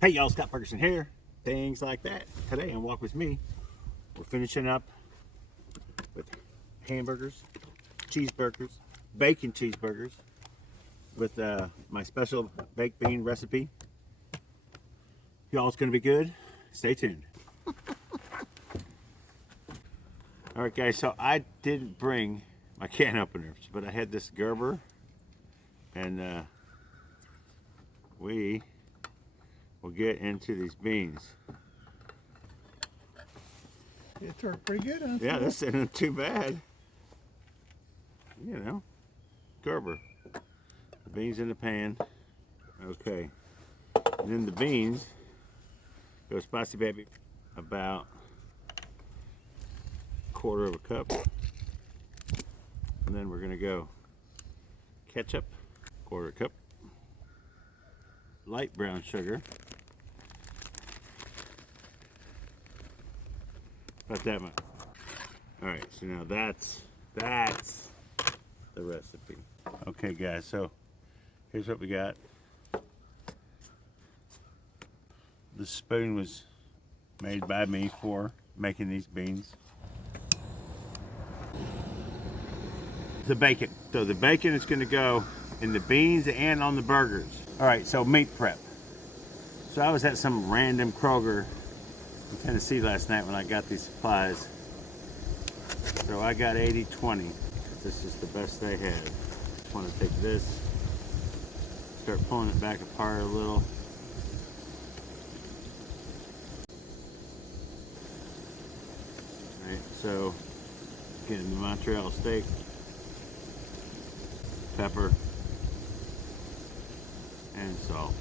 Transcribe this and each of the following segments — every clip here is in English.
Hey y'all, Scott Ferguson here. Things like that. Today on Walk With Me, we're finishing up with hamburgers, cheeseburgers, bacon cheeseburgers with my special baked bean recipe. Y'all, it's going to be good. Stay tuned. Alright guys, so I didn't bring my can openers, but I had this Gerber and we will get into these beans. It turned pretty good, huh? Yeah, this isn't too bad. You know, Gerber. Beans in the pan. Okay. And then the beans go spicy baby about a quarter of a cup. And then we're gonna go ketchup, quarter cup. Light brown sugar. About that much. Alright, so now that's the recipe. Okay guys, so here's what we got. The spoon was made by me for making these beans. The bacon. So the bacon is going to go in the beans and on the burgers. Alright, so meat prep. So I was at some random Kroger in Tennessee last night when I got these supplies. So I got 80-20. This is the best they had. Just want to take this, start pulling it back apart a little. Alright, so getting the Montreal steak, pepper, and salt.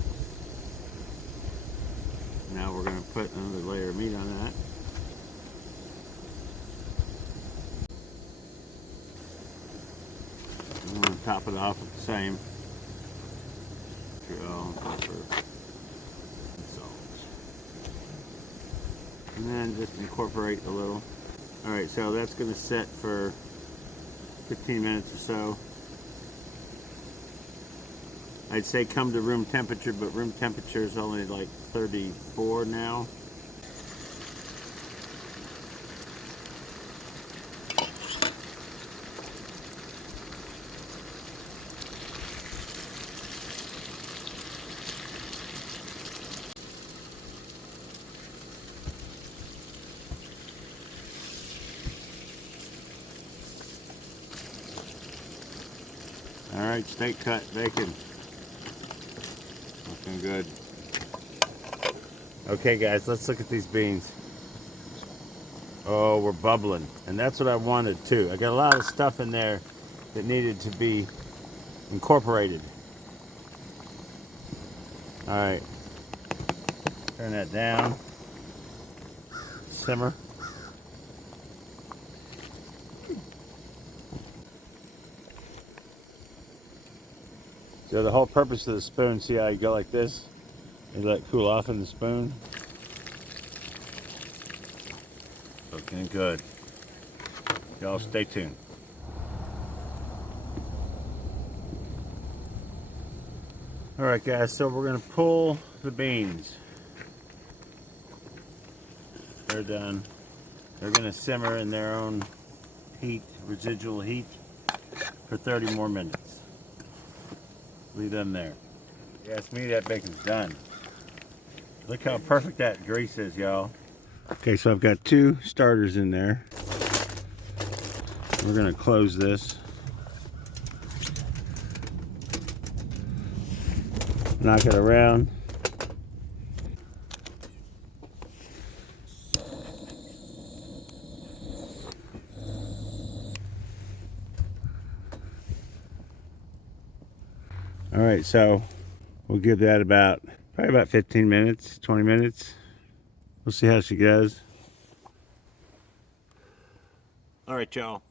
Now we're going to put another layer of meat on that. I'm going to top it off with the same Montreal, pepper, and salt. And then just incorporate a little. Alright, so that's going to set for 15 minutes or so. I'd say come to room temperature, but room temperature is only like 34 now. Alright, steak cut, bacon. Looking good. Okay guys, let's look at these beans. Oh, we're bubbling. And that's what I wanted too. I got a lot of stuff in there that needed to be incorporated. Alright. Turn that down. Simmer. So the whole purpose of the spoon, see how you go like this? And let it cool off in the spoon. Looking good. Y'all stay tuned. Alright guys, so we're going to pull the beans. They're done. They're going to simmer in their own heat, residual heat, for 30 more minutes. Leave them there. You ask me, that bacon's done. Look how perfect that grease is, y'all. Okay, so I've got 2 starters in there. We're going to close this. Knock it around. All right, so we'll give that probably about 15 minutes, 20 minutes. We'll see how she goes. All right, y'all.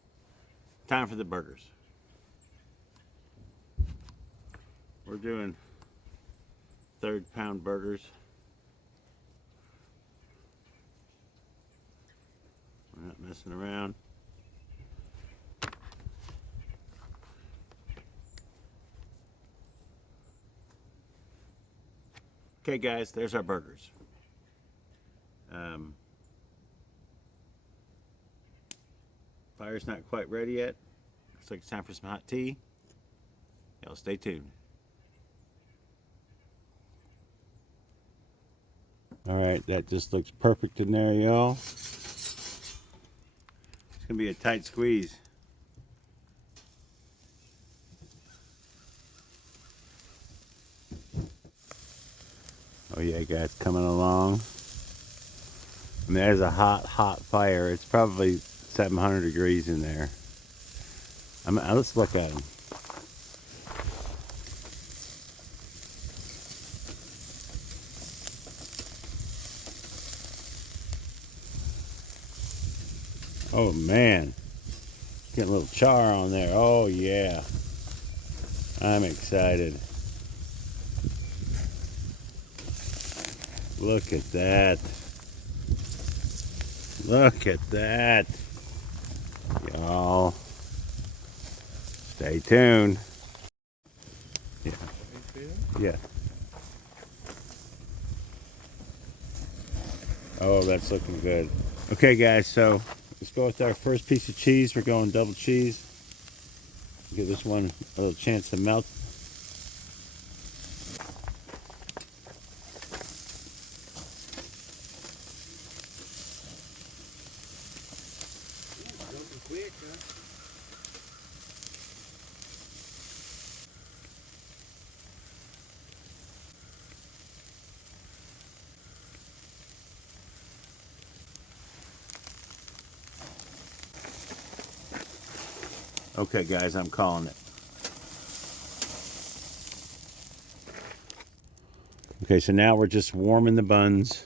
Time for the burgers. We're doing 3rd pound burgers. We're not messing around. Okay, guys, there's our burgers. Fire's not quite ready yet. Looks like it's time for some hot tea. Y'all stay tuned. All right, that just looks perfect in there, y'all. It's gonna be a tight squeeze. Oh yeah, guys, coming along. I mean, there's a hot fire. It's probably 700 degrees in there. Let's look at them. Oh man, getting a little char on there. Oh yeah, I'm excited. Look at that. Look at that. Y'all, stay tuned. Yeah. Yeah. Oh, that's looking good. Okay, guys, so let's go with our first piece of cheese. We're going double cheese. Give this one a little chance to melt. Quick, huh? Okay, guys, I'm calling it. Okay, so now we're just warming the buns.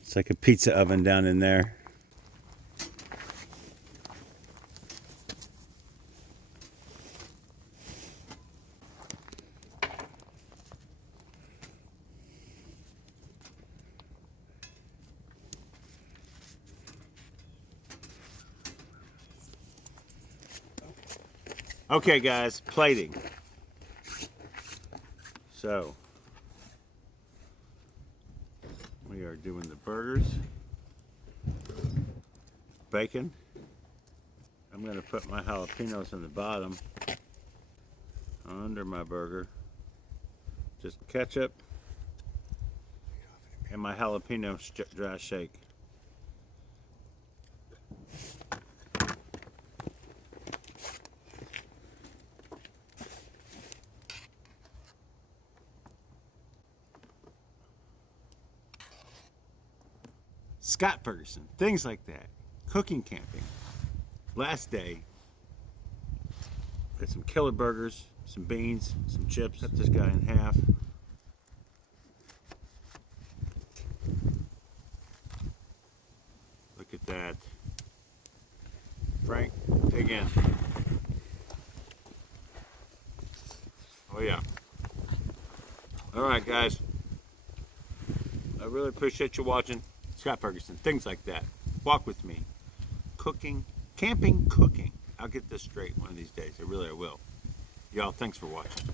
It's like a pizza oven down in there. Okay, guys, plating. So, we are doing the burgers, bacon. I'm going to put my jalapenos on the bottom under my burger. Just ketchup and my jalapeno dry shake. Scott Ferguson, things like that. Cooking, camping. Last day, got some killer burgers, some beans, some chips. Cut this guy in half. Look at that. Frank, dig in. Oh yeah. All right, guys. I really appreciate you watching. Scott Ferguson, things like that. Walk with me. Cooking, camping, cooking. I'll get this straight one of these days. I will. Y'all, thanks for watching.